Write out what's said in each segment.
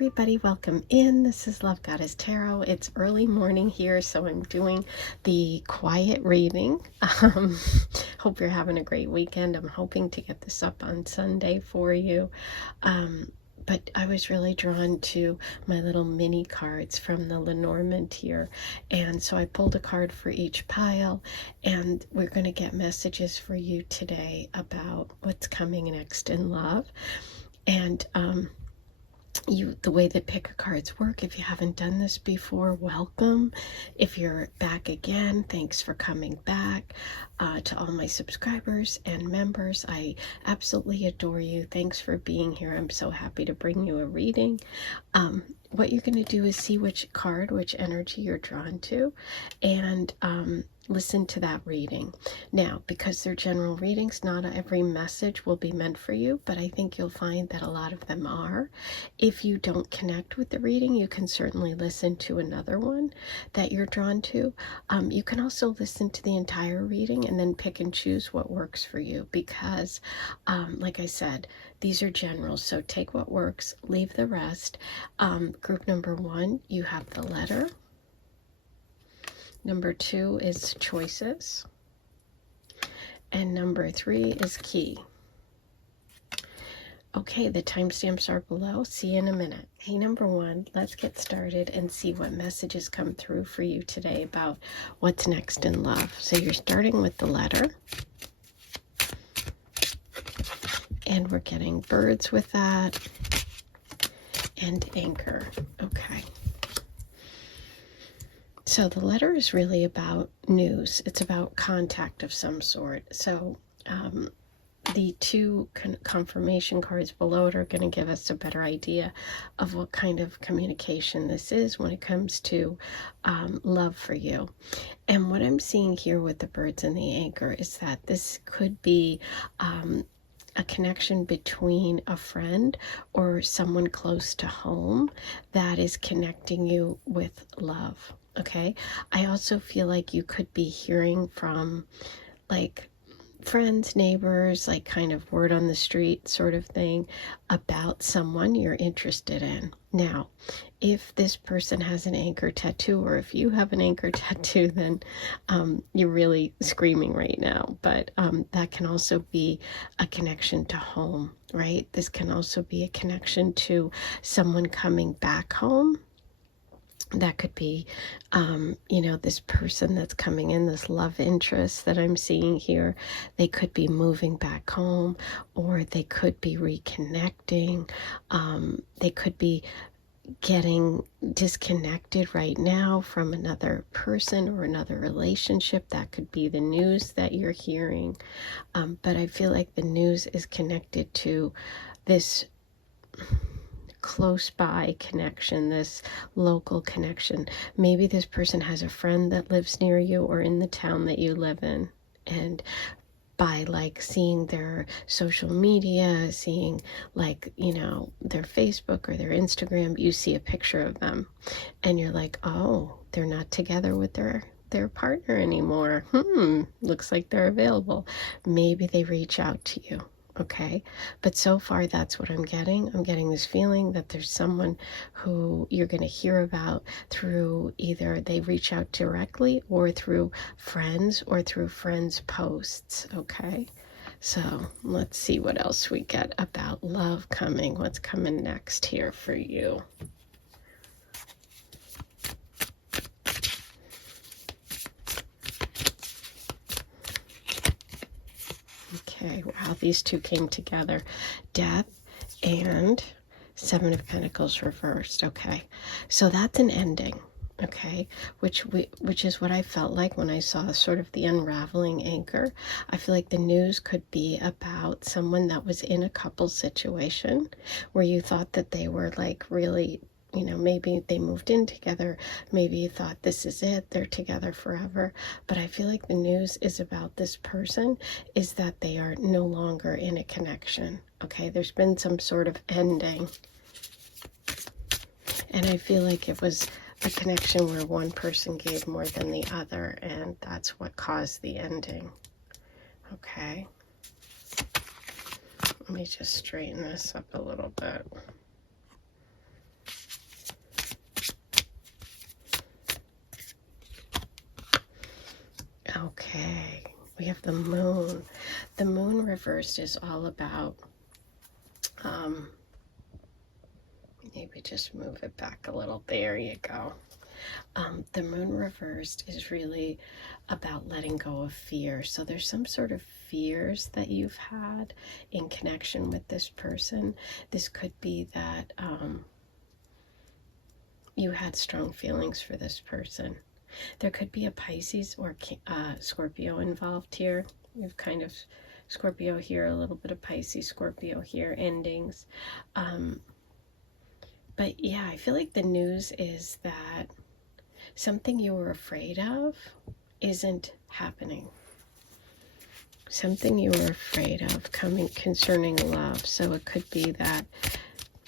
everybody, welcome in. This is Love Goddess Tarot. It's early morning here, so I'm doing the quiet reading. Hope you're having a great weekend. I'm hoping to get this up on Sunday for you. But I was really drawn to my little mini cards from the Lenormand here. And so I pulled a card for each pile, and we're going to get messages for you today about what's coming next in love. And the way that pick a cards work, if you haven't done this before, welcome. If you're back again, thanks for coming back. To all my subscribers and members, I absolutely adore you. Thanks for being here. I'm so happy to bring you a reading. What you're going to do is see which card, which energy you're drawn to, and listen to that reading. Now, because they're general readings, not every message will be meant for you, but I think you'll find that a lot of them are. If you don't connect with the reading, you can certainly listen to another one that you're drawn to. You can also listen to the entire reading and then pick and choose what works for you, because like I said, these are general, so take what works, leave the rest. Group number 1, you have the letter. Number 2 is choices. And number 3 is key. Okay, the timestamps are below. See you in a minute. Hey, number 1, let's get started and see what messages come through for you today about what's next in love. So you're starting with the letter. And we're getting birds with that. And anchor. Okay. So the letter is really about news. It's about contact of some sort. So the two confirmation cards below it are going to give us a better idea of what kind of communication this is when it comes to love for you. And what I'm seeing here with the birds and the anchor is that this could be a connection between a friend or someone close to home that is connecting you with love. Okay, I also feel like you could be hearing from like friends, neighbors, like kind of word on the street sort of thing about someone you're interested in. Now, if this person has an anchor tattoo, or if you have an anchor tattoo, then you're really screaming right now. But that can also be a connection to home, right? This can also be a connection to someone coming back home. That could be, this person that's coming in, this love interest that I'm seeing here. They could be moving back home, or they could be reconnecting. They could be getting disconnected right now from another person or another relationship. That could be the news that you're hearing. But I feel like the news is connected to this close by connection, this local connection. Maybe this person has a friend that lives near you or in the town that you live in, and by like seeing their social media, seeing like, their Facebook or their Instagram, you see a picture of them and you're like, oh, they're not together with their partner anymore. Looks like they're available. Maybe they reach out to you. Okay, but so far that's what I'm getting. I'm getting this feeling that there's someone who you're going to hear about through either they reach out directly or through friends or through friends' posts. Okay, so let's see what else we get about love coming. What's coming next here for you? Okay, wow, these two came together. Death and 7 of Pentacles reversed. Okay, so that's an ending. Okay, which is what I felt like when I saw sort of the unraveling anchor. I feel like the news could be about someone that was in a couple situation where you thought that they were like really, maybe they moved in together. Maybe you thought this is it, they're together forever. But I feel like the news is about this person is that they are no longer in a connection. Okay, there's been some sort of ending. And I feel like it was a connection where one person gave more than the other, and that's what caused the ending. Okay. Let me just straighten this up a little bit. Okay, we have the moon. The moon reversed is all about, maybe just move it back a little. There you go. The moon reversed is really about letting go of fear. So there's some sort of fears that you've had in connection with this person. This could be that you had strong feelings for this person. There could be a Pisces or Scorpio involved here. You've kind of Scorpio here, a little bit of Pisces, Scorpio here, endings. But yeah, I feel like the news is that something you were afraid of isn't happening. Something you were afraid of concerning love. So it could be that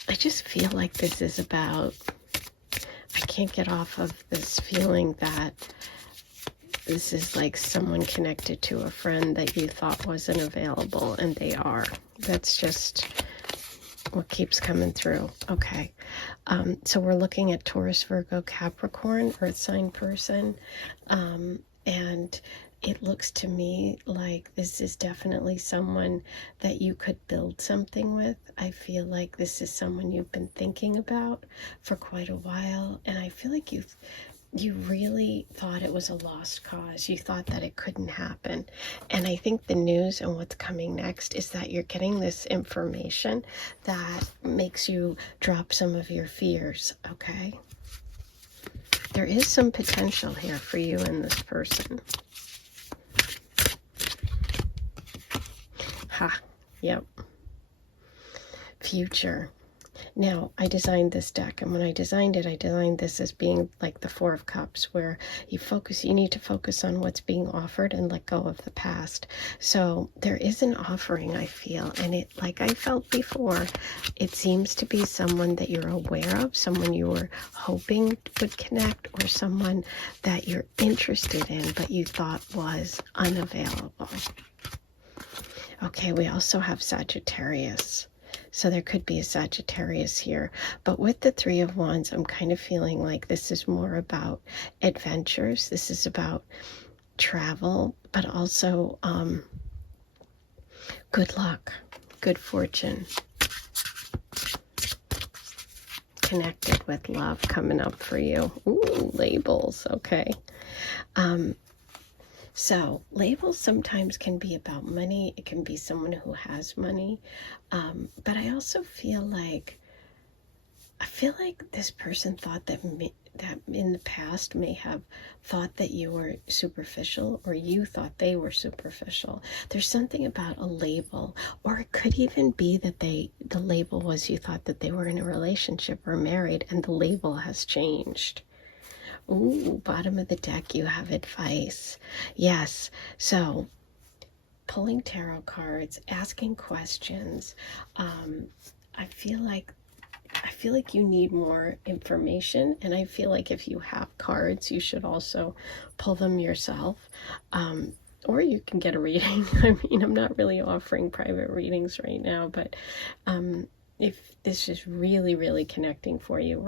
I just feel like this is about, I can't get off of this feeling that this is like someone connected to a friend that you thought wasn't available, and they are. That's just what keeps coming through. Okay. So we're looking at Taurus, Virgo, Capricorn, Earth sign person. And it looks to me like this is definitely someone that you could build something with. I feel like this is someone you've been thinking about for quite a while. And I feel like you really thought it was a lost cause. You thought that it couldn't happen. And I think the news and what's coming next is that you're getting this information that makes you drop some of your fears, okay? There is some potential here for you and this person. Ha, yep. Future. Now, I designed this deck, and when I designed it, I designed this as being like the Four of Cups, where you need to focus on what's being offered and let go of the past. So there is an offering, I feel, and it, like I felt before, it seems to be someone that you're aware of, someone you were hoping would connect, or someone that you're interested in, but you thought was unavailable. Okay, we also have Sagittarius. So there could be a Sagittarius here. But with the Three of Wands, I'm kind of feeling like this is more about adventures. This is about travel, but also good luck, good fortune. Connected with love coming up for you. Ooh, labels. Okay. So labels sometimes can be about money. It can be someone who has money. But I also feel like, this person thought that in the past may have thought that you were superficial, or you thought they were superficial. There's something about a label, or it could even be that the label was you thought that they were in a relationship or married, and the label has changed. Ooh, bottom of the deck, you have advice. Yes, so pulling tarot cards, asking questions. I feel like you need more information, and I feel like if you have cards, you should also pull them yourself. Or you can get a reading. I mean, I'm not really offering private readings right now, but if this is really, really connecting for you,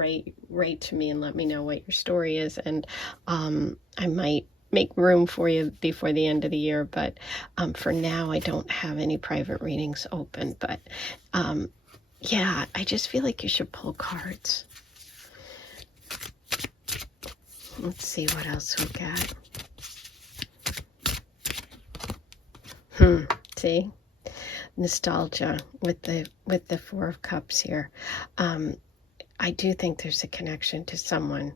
write to me and let me know what your story is, and I might make room for you before the end of the year. But for now, I don't have any private readings open. But yeah, I just feel like you should pull cards. Let's see what else we got. See? Nostalgia with the Four of Cups here. I do think there's a connection to someone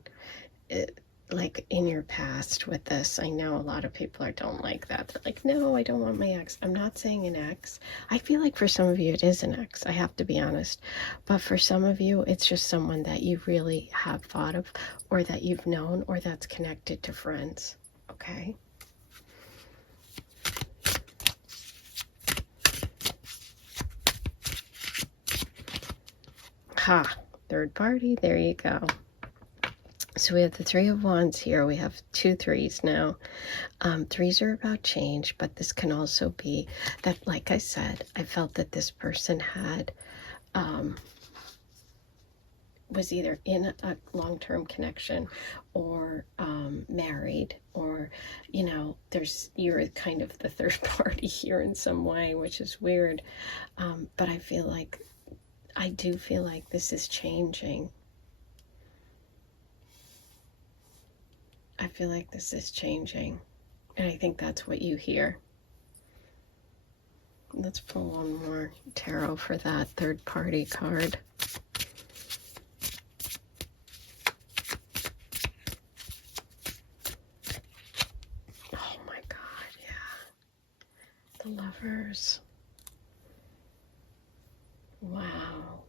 like in your past with this. I know a lot of people don't like that. They're like, no, I don't want my ex. I'm not saying an ex. I feel like for some of you it is an ex. I have to be honest. But for some of you, it's just someone that you really have thought of, or that you've known, or that's connected to friends. Okay? Ha, third party, there you go. So we have the Three of Wands here. We have 2 threes now. Threes are about change, but this can also be that, like I said, I felt that this person had was either in a long-term connection or married, or, you know, you're kind of the third party here in some way, which is weird. But I do feel like this is changing. I feel like this is changing. And I think that's what you hear. Let's pull one more tarot for that third party card. Oh my God, yeah. The Lovers. Wow.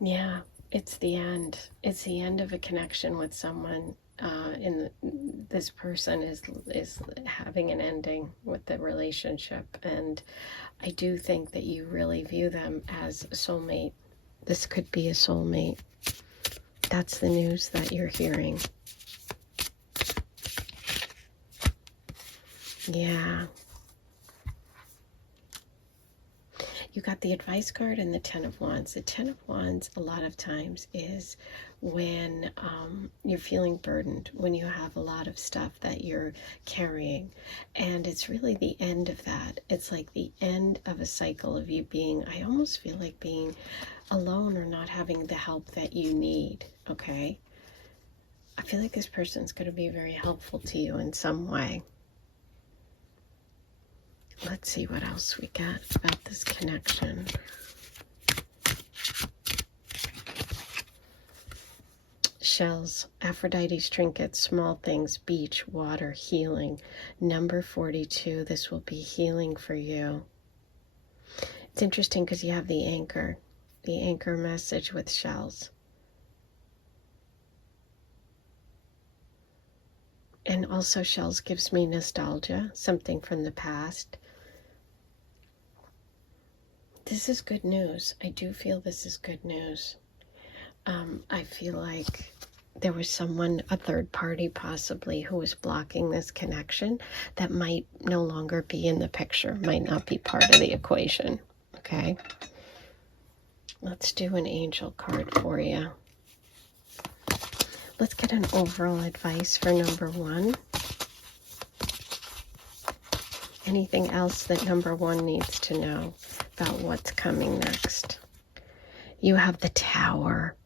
Yeah, it's the end. It's the end of a connection with someone. This person is having an ending with the relationship, and I do think that you really view them as a soulmate. This could be a soulmate. That's the news that you're hearing. Yeah. You got the advice card and the Ten of Wands. The Ten of Wands a lot of times is when you're feeling burdened, when you have a lot of stuff that you're carrying. And it's really the end of that. It's like the end of a cycle of you being, I almost feel like being alone or not having the help that you need, okay? I feel like this person's going to be very helpful to you in some way. Let's see what else we got about this connection. Shells, Aphrodite's trinkets, small things, beach, water, healing. Number 42, this will be healing for you. It's interesting because you have the anchor message with shells. And also shells gives me nostalgia, something from the past. This is good news. I do feel this is good news. I feel like there was someone, a third party possibly, who was blocking this connection that might no longer be in the picture, might not be part of the equation, okay? Let's do an angel card for you. Let's get an overall advice for number 1. Anything else that number 1 needs to know about what's coming next? You have the Tower.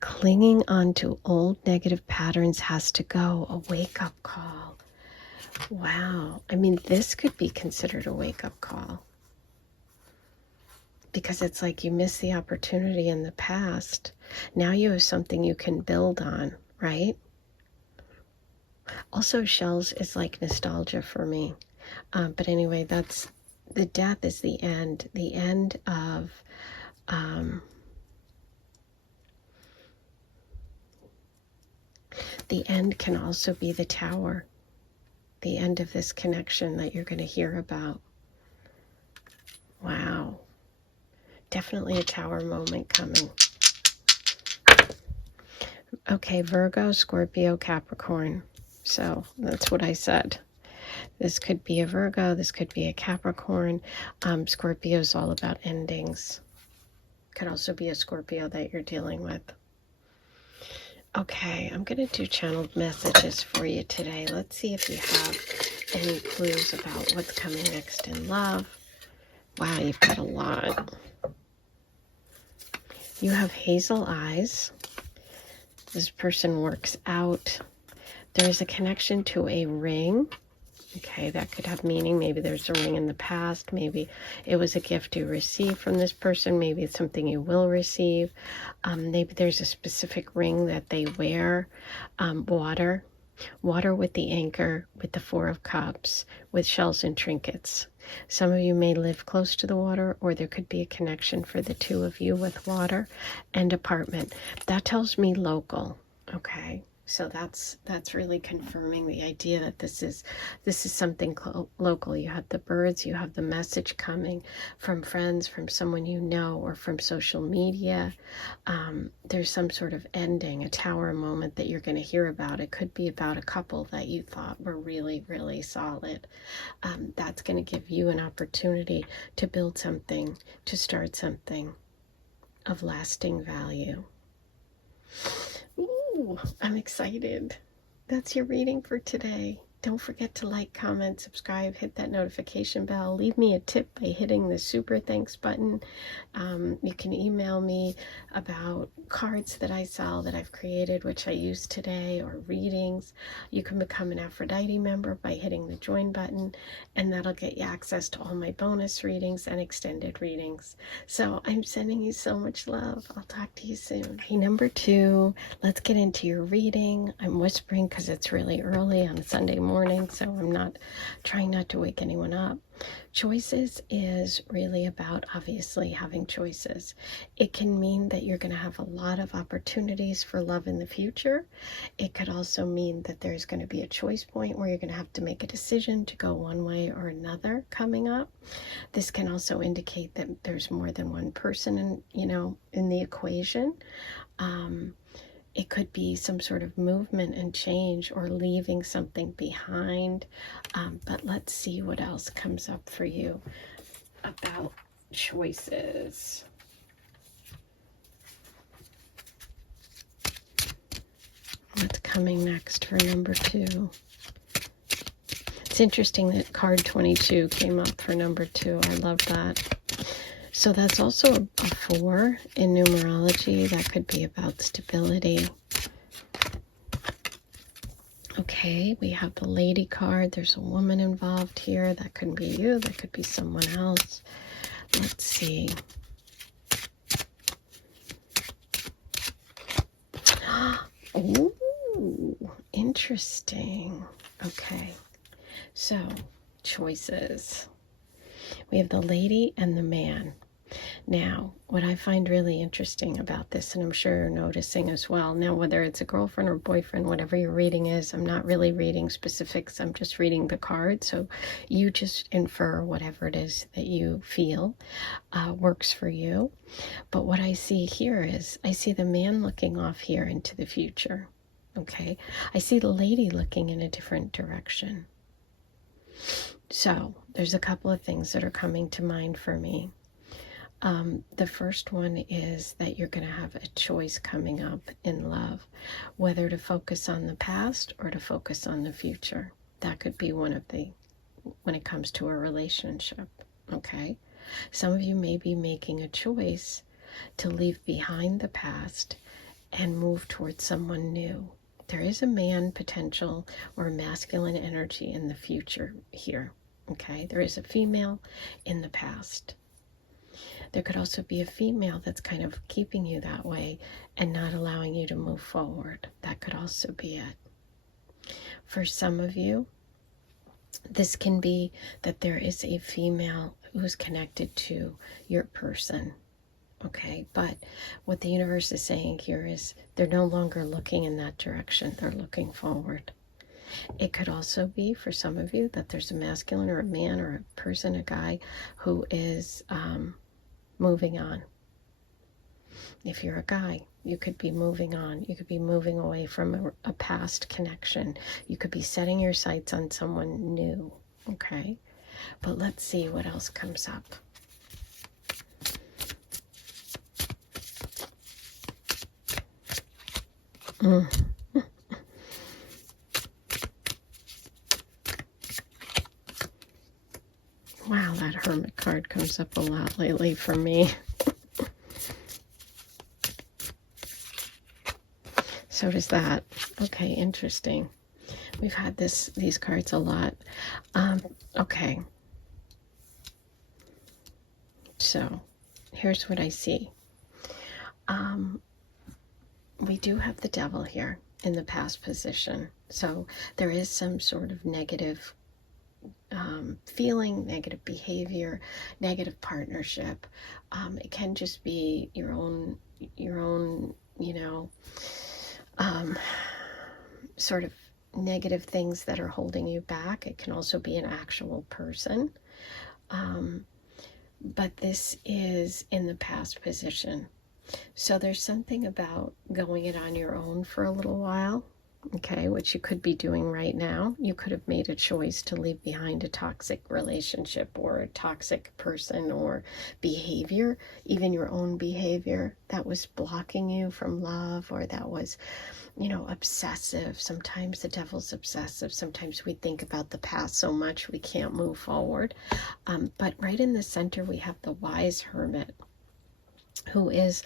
Clinging onto old negative patterns has to go. A wake-up call. Wow. I mean, this could be considered a wake-up call. Because it's like you missed the opportunity in the past. Now you have something you can build on, right? Also, shells is like nostalgia for me. But anyway, that's the death is the end of the end can also be the Tower, the end of this connection that you're going to hear about. Wow. Definitely a Tower moment coming. Okay, Virgo, Scorpio, Capricorn. So that's what I said. This could be a Virgo, this could be a Capricorn. Scorpio is all about endings. Could also be a Scorpio that you're dealing with. Okay, I'm going to do channeled messages for you today. Let's see if you have any clues about what's coming next in love. Wow, you've got a lot. You have hazel eyes. This person works out. There's a connection to a ring. Okay, that could have meaning. Maybe there's a ring in the past. Maybe it was a gift you received from this person. Maybe it's something you will receive. Maybe there's a specific ring that they wear. Water with the anchor, with the Four of Cups, with shells and trinkets. Some of you may live close to the water, or there could be a connection for the two of you with water. And apartment. That tells me local, okay? So that's really confirming the idea that this is something local. You have the birds, you have the message coming from friends, from someone you know, or from social media. There's some sort of ending, a tower moment that you're going to hear about. It could be about a couple that you thought were really, really solid. That's going to give you an opportunity to build something, to start something of lasting value. Ooh, I'm excited. That's your reading for today. Don't forget to like, comment, subscribe, hit that notification bell. Leave me a tip by hitting the super thanks button. You can email me about cards that I sell that I've created, which I used today, or readings. You can become an Aphrodite member by hitting the join button, and that'll get you access to all my bonus readings and extended readings. So I'm sending you so much love. I'll talk to you soon. Hey, number 2, let's get into your reading. I'm whispering because it's really early on a Sunday morning, so I'm trying not to wake anyone up. Choices is really about, obviously, having choices. It can mean that you're going to have a lot of opportunities for love in the future. It could also mean that there's going to be a choice point where you're going to have to make a decision to go one way or another coming up. This can also indicate that there's more than one person in the equation. It could be some sort of movement and change, or leaving something behind. But let's see what else comes up for you about choices. What's coming next for number 2? It's interesting that card 22 came up for number 2. I love that. So that's also a 4 in numerology. That could be about stability. Okay, we have the Lady card. There's a woman involved here. That could be you. That could be someone else. Let's see. Ooh, interesting. Okay, so choices. We have the lady and the man. Now, what I find really interesting about this, and I'm sure you're noticing as well, now whether it's a girlfriend or boyfriend, whatever your reading is, I'm not really reading specifics, I'm just reading the card, so you just infer whatever it is that you feel works for you. But what I see here is, I see the man looking off here into the future, okay? I see the lady looking in a different direction. So, there's a couple of things that are coming to mind for me. The first one is that you're going to have a choice coming up in love, whether to focus on the past or to focus on the future. That could be when it comes to a relationship, okay? Some of you may be making a choice to leave behind the past and move towards someone new. There is a man potential or masculine energy in the future here, okay? There is a female in the past. There could also be a female that's kind of keeping you that way and not allowing you to move forward. That could also be it. For some of you, this can be that there is a female who's connected to your person, okay? But what the universe is saying here is they're no longer looking in that direction. They're looking forward. It could also be, for some of you, that there's a masculine or a man or a person, a guy, who is moving on. If you're a guy, you could be moving on. You could be moving away from a past connection. You could be setting your sights on someone new, okay? But let's see what else comes up. Wow, that Hermit card comes up a lot lately for me. So does that. Okay, interesting. We've had these cards a lot. Okay. So, here's what I see. We do have the Devil here in the past position. So, there is some sort of negative feeling, negative behavior, negative partnership. It can just be your own, sort of negative things that are holding you back. It can also be an actual person. But this is in the past position. So there's something about going it on your own for a little while, okay, which you could be doing right now. You could have made a choice to leave behind a toxic relationship or a toxic person or behavior, even your own behavior that was blocking you from love, or that was, you know, obsessive. Sometimes the devil's obsessive. Sometimes we think about the past so much we can't move forward. But right in the center, we have the wise hermit, who is,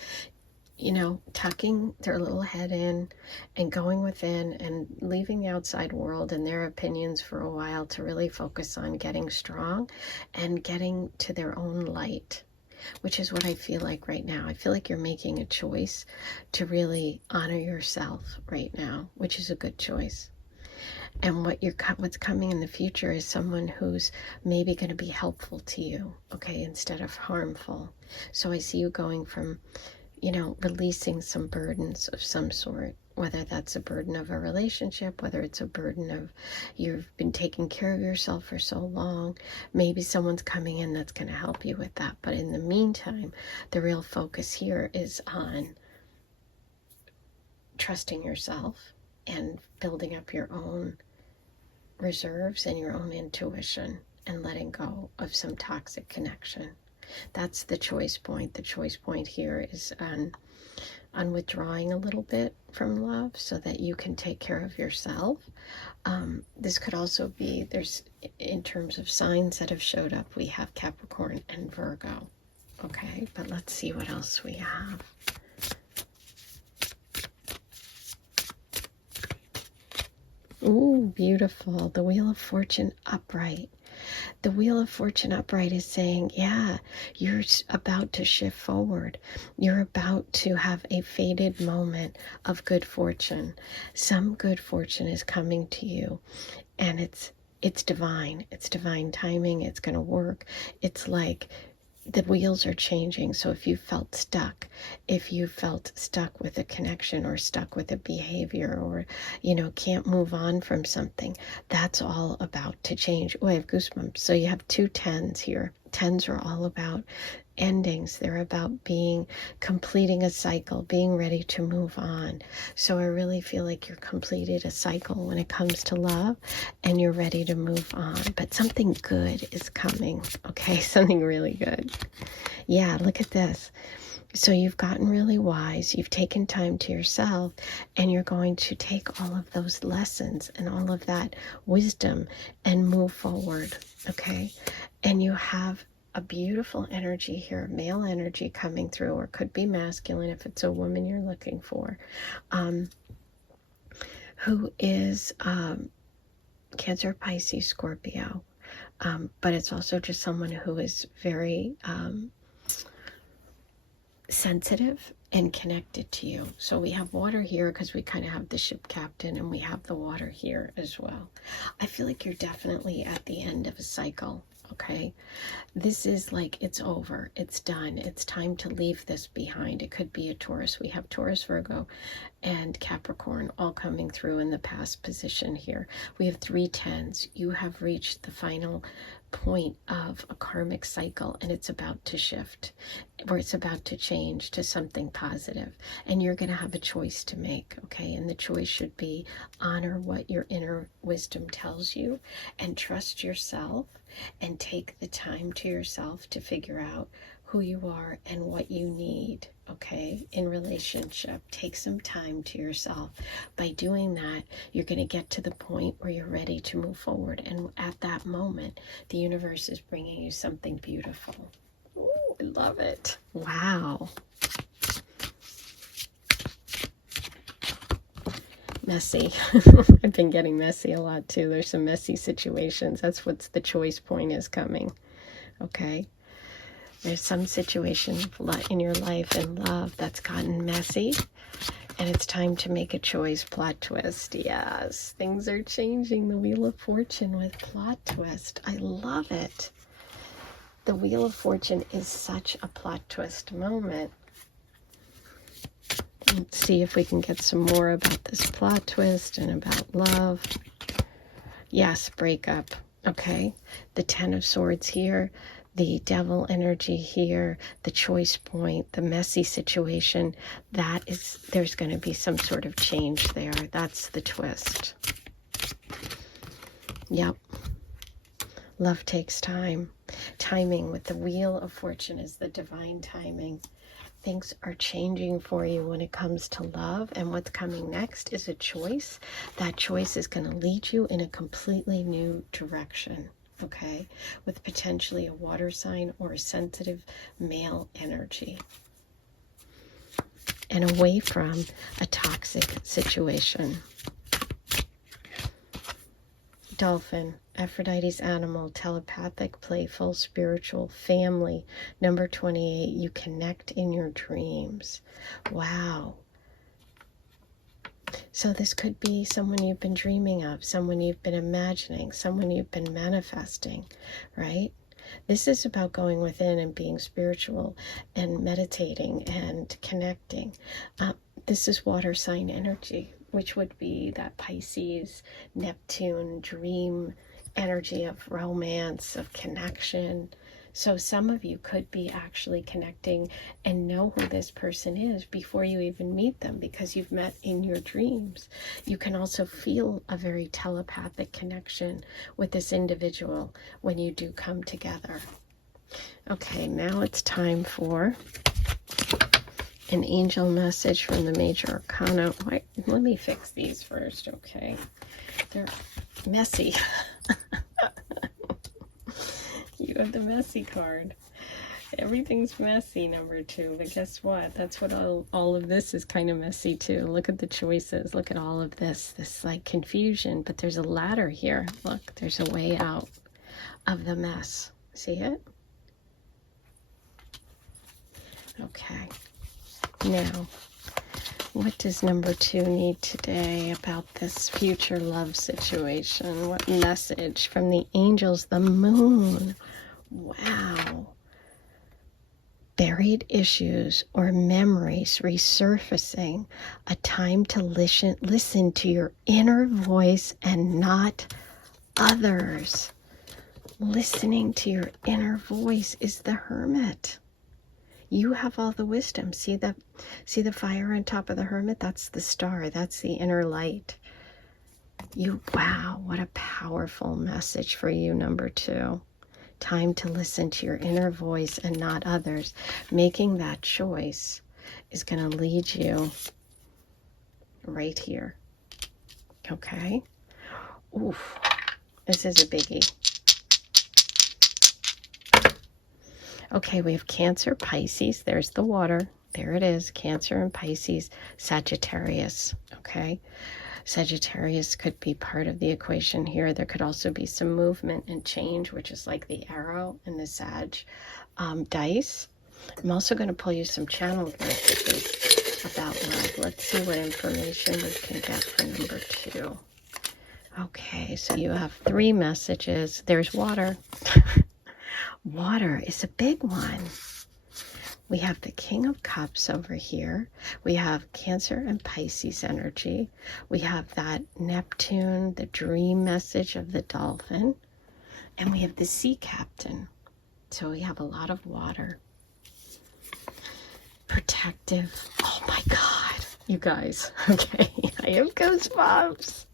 you know, tucking their little head in and going within and leaving the outside world and their opinions for a while to really focus on getting strong and getting to their own light, which is what I feel like right now. I feel like you're making a choice to really honor yourself right now, which is a good choice. And what's coming in the future is someone who's maybe going to be helpful to you, okay, instead of harmful. So I see you going from, you know, releasing some burdens of some sort, whether that's a burden of a relationship, whether it's a burden of you've been taking care of yourself for so long. Maybe someone's coming in that's going to help you with that. But in the meantime, the real focus here is on trusting yourself and building up your own reserves and your own intuition and letting go of some toxic connection. That's the choice point. The choice point here is on withdrawing a little bit from love so that you can take care of yourself. This could also be, there's, in terms of signs that have showed up, we have Capricorn and Virgo. Okay, but let's see what else we have. Ooh, beautiful. The Wheel of Fortune upright. The Wheel of Fortune upright is saying, yeah, you're about to shift forward. You're about to have a fated moment of good fortune. Some good fortune is coming to you, and it's divine. It's divine timing. It's going to work. It's like the wheels are changing. So if you felt stuck, with a connection or stuck with a behavior, or, you know, can't move on from something, that's all about to change. Oh, I have goosebumps. So you have two 10s here. 10s are all about endings. They're about completing a cycle, being ready to move on. So I really feel like you're completed a cycle when it comes to love and you're ready to move on. But something good is coming, okay? Something really good. Yeah, look at this. So you've gotten really wise, you've taken time to yourself, and you're going to take all of those lessons and all of that wisdom and move forward, okay? And you have a beautiful energy here, male energy coming through, or could be masculine if it's a woman you're looking for, who is Cancer, Pisces, Scorpio. But it's also just someone who is very sensitive and connected to you. So we have water here because we kind of have the ship captain, and we have the water here as well. I feel like you're definitely at the end of a cycle, okay? This is like, it's over, it's done, it's time to leave this behind. It could be a Taurus. We have Taurus, Virgo, and Capricorn all coming through in the past position here. We have 3 10s. You have reached the final point of a karmic cycle, and it's about to shift, or it's about to change to something positive, and you're going to have a choice to make, okay? And the choice should be honor what your inner wisdom tells you, and trust yourself, and take the time to yourself to figure out who you are and what you need, okay, in relationship. Take some time to yourself. By doing that, you're going to get to the point where you're ready to move forward, and at that moment, the universe is bringing you something beautiful. Ooh, I love it. Wow. Messy. I've been getting messy a lot too. There's some messy situations. That's what the choice point is coming, okay? There's some situation in your life and love that's gotten messy, and it's time to make a choice. Plot twist. Yes, things are changing. The Wheel of Fortune with plot twist. I love it. The Wheel of Fortune is such a plot twist moment. Let's see if we can get some more about this plot twist and about love. Yes, breakup. Okay, the Ten of Swords here, the Devil energy here, the choice point, the messy situation. That is, there's going to be some sort of change there. That's the twist. Yep. Love takes time. Timing with the Wheel of Fortune is the divine timing. Things are changing for you when it comes to love, and what's coming next is a choice. That choice is going to lead you in a completely new direction, okay, with potentially a water sign or a sensitive male energy, and away from a toxic situation. Dolphin, Aphrodite's animal, telepathic, playful, spiritual, family. Number 28, you connect in your dreams. Wow. So this could be someone you've been dreaming of, someone you've been imagining, someone you've been manifesting, right? This is about going within and being spiritual and meditating and connecting. This is water sign energy, which would be that Pisces, Neptune, dream energy of romance, of connection. So some of you could be actually connecting and know who this person is before you even meet them, because you've met in your dreams. You can also feel a very telepathic connection with this individual when you do come together. Okay, now it's time for an angel message from the Major Arcana. Wait, let me fix these first, okay? They're messy. You have the messy card. Everything's messy, number 2, but guess what? That's what all of this is kind of messy too. Look at the choices. Look at all of this like confusion, but there's a ladder here. Look, there's a way out of the mess. See it? Okay. Now, what does number 2 need today about this future love situation? What message from the angels? The moon. Wow. Buried issues or memories resurfacing. A time to listen to your inner voice and not others. Listening to your inner voice is the Hermit. You have all the wisdom. See the fire on top of the Hermit? That's the star. That's the inner light. Wow, what a powerful message for you, number 2. Time to listen to your inner voice and not others. Making that choice is going to lead you right here. Okay? Oof. This is a biggie. Okay, we have Cancer, Pisces. There's the water. There it is. Cancer and Pisces. Sagittarius. Okay? Sagittarius could be part of the equation here. There could also be some movement and change, which is like the arrow and the Sag dice. I'm also going to pull you some channel messages about love. Let's see what information we can get for number 2. Okay, so you have 3 messages. There's water. Water is a big one. We have the King of Cups over here. We have Cancer and Pisces energy. We have that Neptune, the dream message of the dolphin. And we have the Sea Captain. So we have a lot of water. Protective. Oh my God, you guys. Okay, I have goosebumps.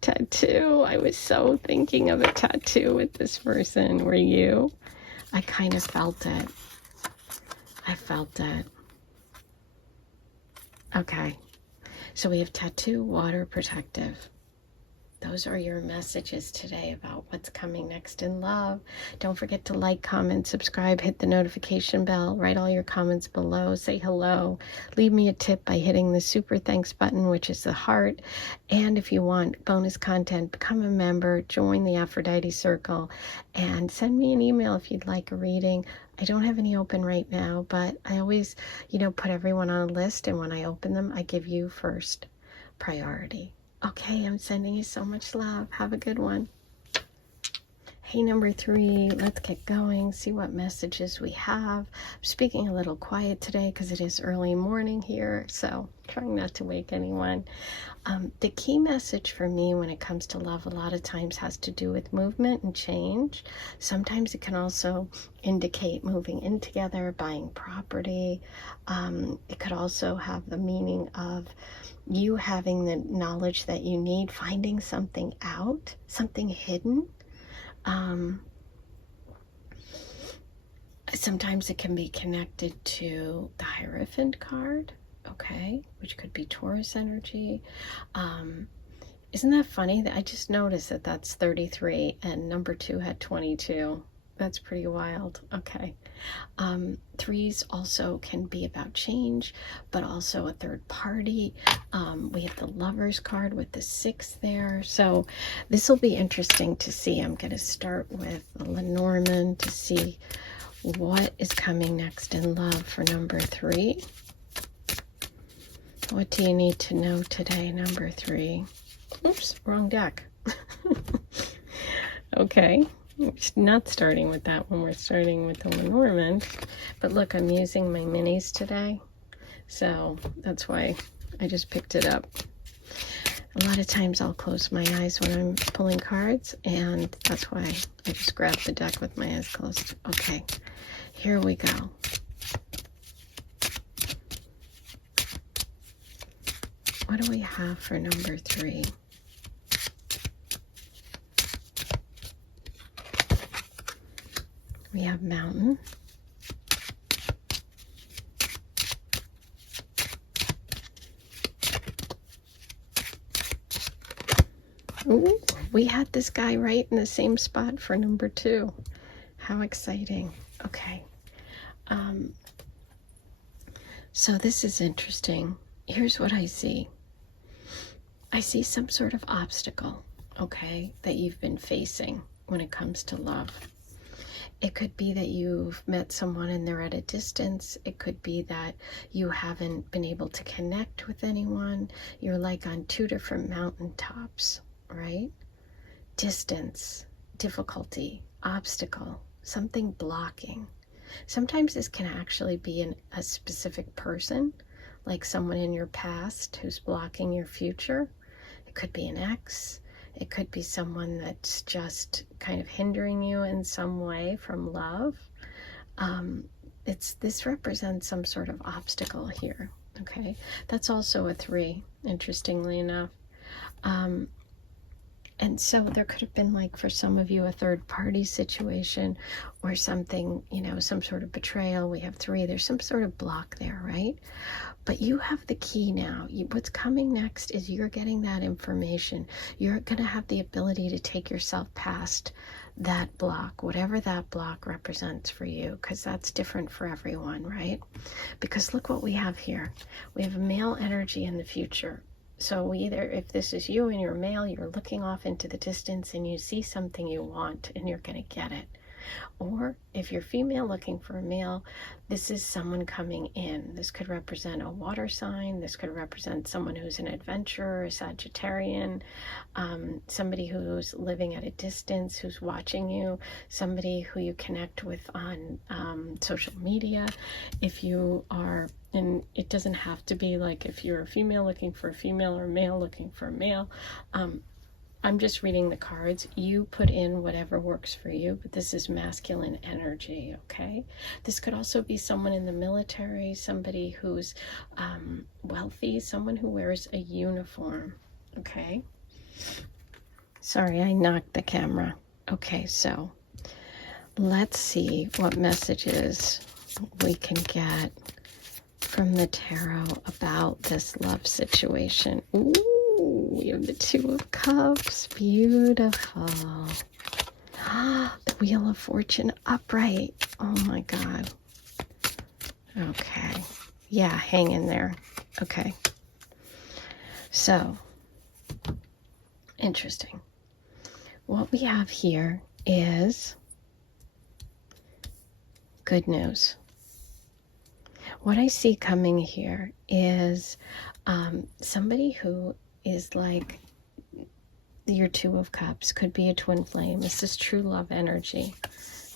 Tattoo. I was so thinking of a tattoo with this person. Were you? I kind of felt it. I felt it. Okay. So we have tattoo, water, protective. Those are your messages today about what's coming next in love. Don't forget to like, comment, subscribe, hit the notification bell, write all your comments below, say hello, leave me a tip by hitting the super thanks button, which is the heart. And if you want bonus content, become a member, join the Aphrodite Circle, and send me an email if you'd like a reading. I don't have any open right now, but I always, put everyone on a list, and when I open them, I give you first priority. Okay, I'm sending you so much love. Have a good one. Hey, number 3, let's get going, see what messages we have. I'm speaking a little quiet today because it is early morning here, so trying not to wake anyone. The key message for me when it comes to love a lot of times has to do with movement and change. Sometimes it can also indicate moving in together, buying property. It could also have the meaning of you having the knowledge that you need, finding something out, something hidden. Sometimes it can be connected to the Hierophant card, okay, which could be Taurus energy. Isn't that funny that I just noticed that that's 33 and number 2 had 22? That's pretty wild. Okay. 3s also can be about change, but also a third party. We have the Lovers card with the 6 there. So this will be interesting to see. I'm going to start with the Lenormand to see what is coming next in love for number 3. What do you need to know today, number 3? Oops, wrong deck. Okay. We're not starting with that one. We're starting with the Lenormand. But look, I'm using my minis today. So that's why I just picked it up. A lot of times I'll close my eyes when I'm pulling cards, and that's why I just grabbed the deck with my eyes closed. Okay, here we go. What do we have for number 3? We have Mountain. Ooh, we had this guy right in the same spot for number 2. How exciting. Okay. So this is interesting. Here's what I see. I see some sort of obstacle, okay, that you've been facing when it comes to love. It could be that you've met someone and they're at a distance. It could be that you haven't been able to connect with anyone. You're like on 2 different mountaintops, right? Distance, difficulty, obstacle, something blocking. Sometimes this can actually be a specific person, like someone in your past who's blocking your future. It could be an ex. It could be someone that's just kind of hindering you in some way from love. This represents some sort of obstacle here, okay? That's also a 3, interestingly enough. And so there could have been, like, for some of you, a third party situation or something, you know, some sort of betrayal. We have 3. There's some sort of block there, right? But you have the key now. What's coming next is you're getting that information. You're going to have the ability to take yourself past that block, whatever that block represents for you, because that's different for everyone, right? Because look what we have here. We have a male energy in the future. So either, if this is you and you're male, you're looking off into the distance and you see something you want and you're going to get it. Or if you're female looking for a male, this is someone coming in. This could represent a water sign. This could represent someone who's an adventurer, a Sagittarian, somebody who's living at a distance, who's watching you, somebody who you connect with on social media. If you are, and it doesn't have to be like if you're a female looking for a female or a male looking for a male. I'm just reading the cards. You put in whatever works for you, but this is masculine energy, okay? This could also be someone in the military, somebody who's wealthy, someone who wears a uniform, okay? Sorry, I knocked the camera. Okay, so let's see what messages we can get from the tarot about this love situation. Ooh. We have the 2 of Cups. Beautiful. The Wheel of Fortune upright. Oh my God. Okay. Yeah, hang in there. Okay. So, interesting. What we have here is good news. What I see coming here is somebody who is like, your Two of Cups. Could be a twin flame. This is true love energy.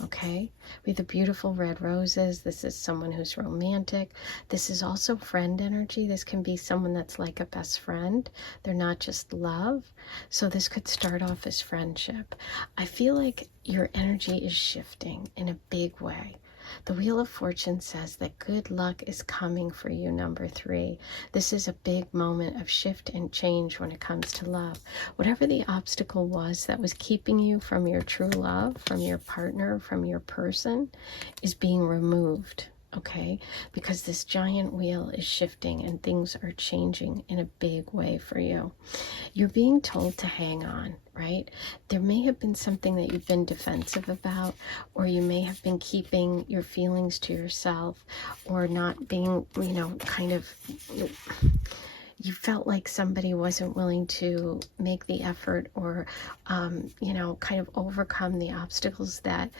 Okay, we have the beautiful red roses. This is someone who's romantic. This is also friend energy. This can be someone that's like a best friend. They're not just love. So this could start off as friendship. I feel like your energy is shifting in a big way. The Wheel of Fortune says that good luck is coming for you, number 3. This is a big moment of shift and change when it comes to love. Whatever the obstacle was that was keeping you from your true love, from your partner, from your person, is being removed. Okay, because this giant wheel is shifting and things are changing in a big way for you. You're being told to hang on, right? There may have been something that you've been defensive about, or you may have been keeping your feelings to yourself, or not being, you know, kind of, you felt like somebody wasn't willing to make the effort or, you know, kind of overcome the obstacles that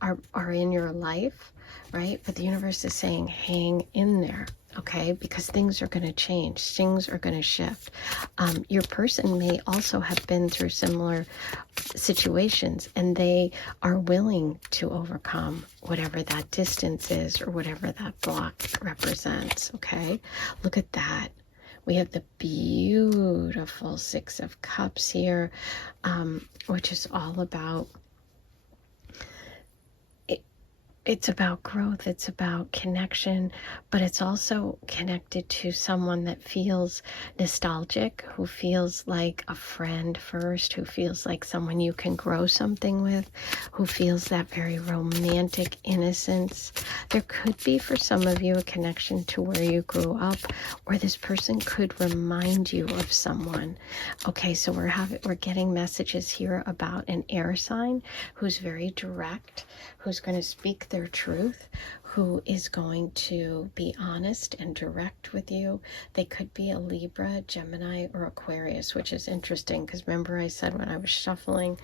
are in your life, right? But the universe is saying, hang in there, okay? Because things are going to change. Things are going to shift. Your person may also have been through similar situations, and they are willing to overcome whatever that distance is or whatever that block represents, okay? Look at that. We have the beautiful Six of Cups here, which is all about, it's about growth, it's about connection, but it's also connected to someone that feels nostalgic, who feels like a friend first, who feels like someone you can grow something with, who feels that very romantic innocence. There could be, for some of you, a connection to where you grew up, or this person could remind you of someone. Okay, so we're getting messages here about an air sign who's very direct, who's going to speak their truth, who is going to be honest and direct with you. They could be a Libra, Gemini, or Aquarius, which is interesting because remember I said when I was shuffling,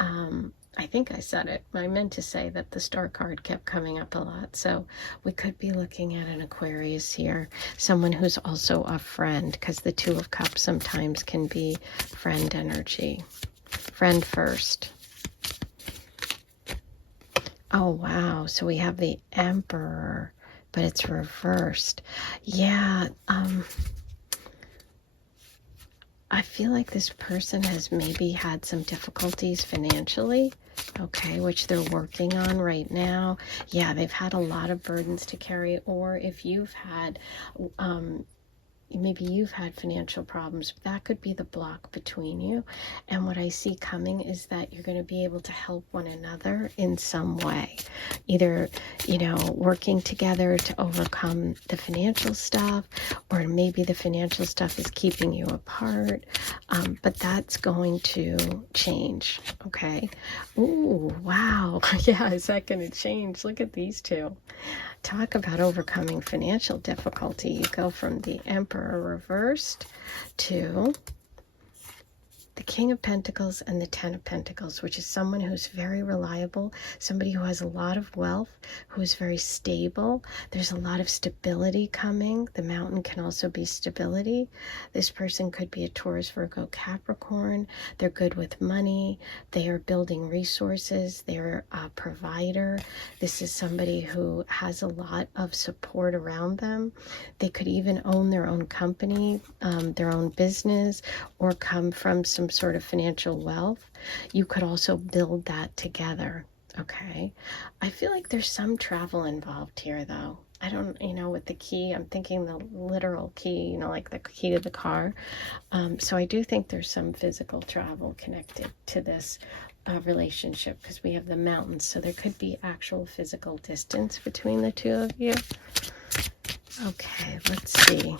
I think I said it, I meant to say that the star card kept coming up a lot. So we could be looking at an Aquarius here, someone who's also a friend, because the Two of Cups sometimes can be friend energy. Friend first. Oh, wow. So we have the Emperor, but it's reversed. Yeah, I feel like this person has maybe had some difficulties financially, okay, which they're working on right now. Yeah, they've had a lot of burdens to carry, or if you've had, maybe you've had financial problems, that could be the block between you. And what I see coming is that you're going to be able to help one another in some way, either, you know, working together to overcome the financial stuff, or maybe the financial stuff is keeping you apart, but that's going to change. Okay. Ooh, wow. Yeah, is that going to change? Look at these two. Talk about overcoming financial difficulty. You go from the Emperor reversed to the King of Pentacles and the Ten of Pentacles, which is someone who's very reliable, somebody who has a lot of wealth, who is very stable. There's a lot of stability coming. The Mountain can also be stability. This person could be a Taurus, Virgo, Capricorn. They're good with money. They are building resources. They're a provider. This is somebody who has a lot of support around them. They could even own their own company, their own business, or come from some sort of financial wealth. You could also build that together. Okay, I feel like there's some travel involved here though. I don't, you know, with the key, I'm thinking the literal key, you know, like the key to the car. So I do think there's some physical travel connected to this relationship, because we have the mountains, so there could be actual physical distance between the two of you. Okay, let's see.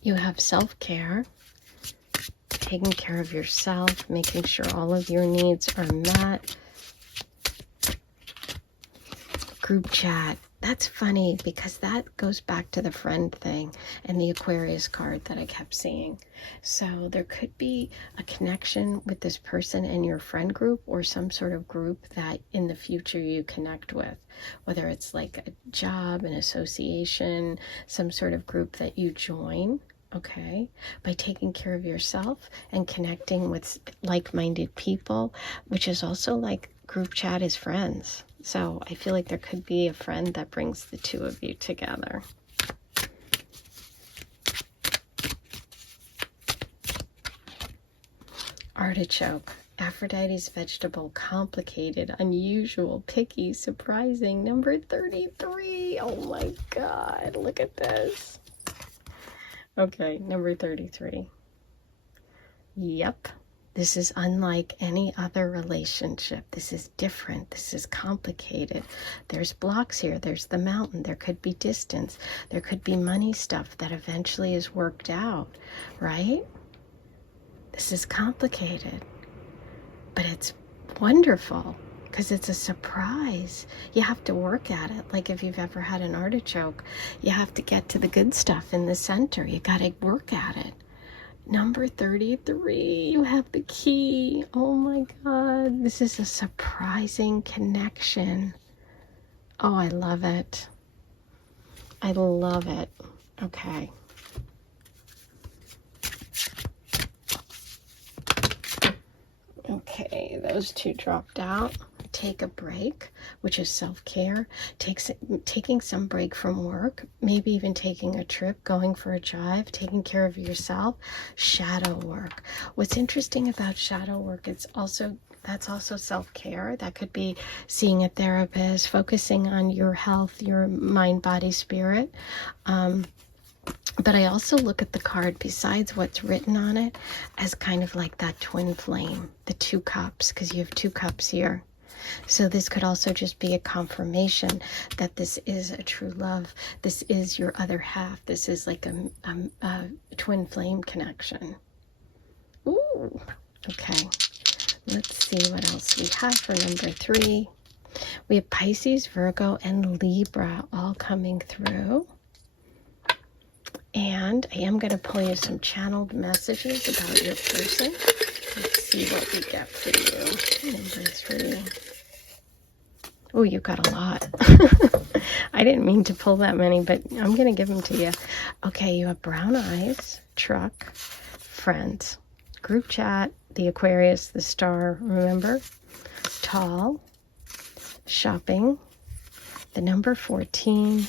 You have self-care, taking care of yourself, making sure all of your needs are met. Group chat. That's funny because that goes back to the friend thing and the Aquarius card that I kept seeing. So there could be a connection with this person and your friend group, or some sort of group that in the future you connect with, whether it's like a job, an association, some sort of group that you join. okay? By taking care of yourself and connecting with like-minded people, which is also like group chat is friends. So I feel like there could be a friend that brings the two of you together. Artichoke. Aphrodite's vegetable, complicated, unusual, picky, surprising. Number 33. Oh my God, look at this. Okay, number 33. Yep. This is unlike any other relationship. This is different. This is complicated. There's blocks here. There's the mountain. There could be distance. There could be money stuff that eventually is worked out, right? This is complicated, but it's wonderful because it's a surprise. You have to work at it. Like if you've ever had an artichoke, you have to get to the good stuff in the center. You got to work at it. Number 33, you have the key. Oh my God, this is a surprising connection. Oh, I love it. I love it. Okay. Okay, those two dropped out. Take a break, which is self-care. Taking some break from work, maybe even taking a trip, going for a drive, taking care of yourself. Shadow work. What's interesting about shadow work, that's also self-care. That could be seeing a therapist, focusing on your health, your mind, body, spirit. But I also look at the card, besides what's written on it, as kind of like that twin flame, the 2 cups, because you have 2 cups here. So this could also just be a confirmation that this is a true love. This is your other half. This is like a twin flame connection. Ooh, okay. Let's see what else we have for number 3. We have Pisces, Virgo, and Libra all coming through. And I am going to pull you some channeled messages about your person. Let's see what we get for you. Number 3. Oh, you got a lot. I didn't mean to pull that many, but I'm going to give them to you. Okay, you have brown eyes, truck, friends, group chat, the Aquarius, the star, remember? Tall, shopping, the number 14,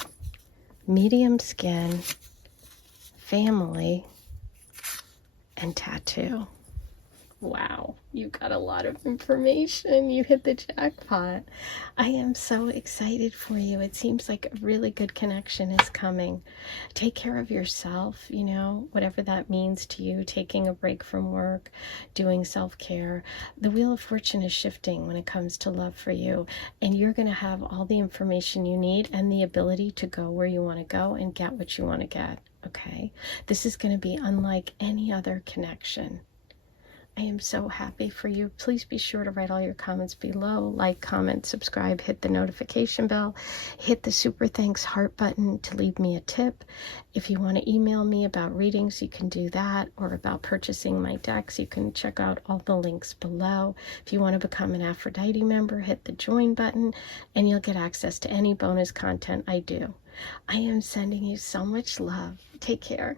medium skin, family, and tattoo. Wow, you got a lot of information. You hit the jackpot. I am so excited for you. It seems like a really good connection is coming. Take care of yourself, you know, whatever that means to you, taking a break from work, doing self-care. The Wheel of Fortune is shifting when it comes to love for you, and you're going to have all the information you need and the ability to go where you want to go and get what you want to get, okay? This is going to be unlike any other connection. I am so happy for you. Please be sure to write all your comments below. Like, comment, subscribe, hit the notification bell, hit the super thanks heart button to leave me a tip. If you want to email me about readings, you can do that, or about purchasing my decks, you can check out all the links below. If you want to become an Aphrodite member, hit the join button and you'll get access to any bonus content I do. I am sending you so much love. Take care.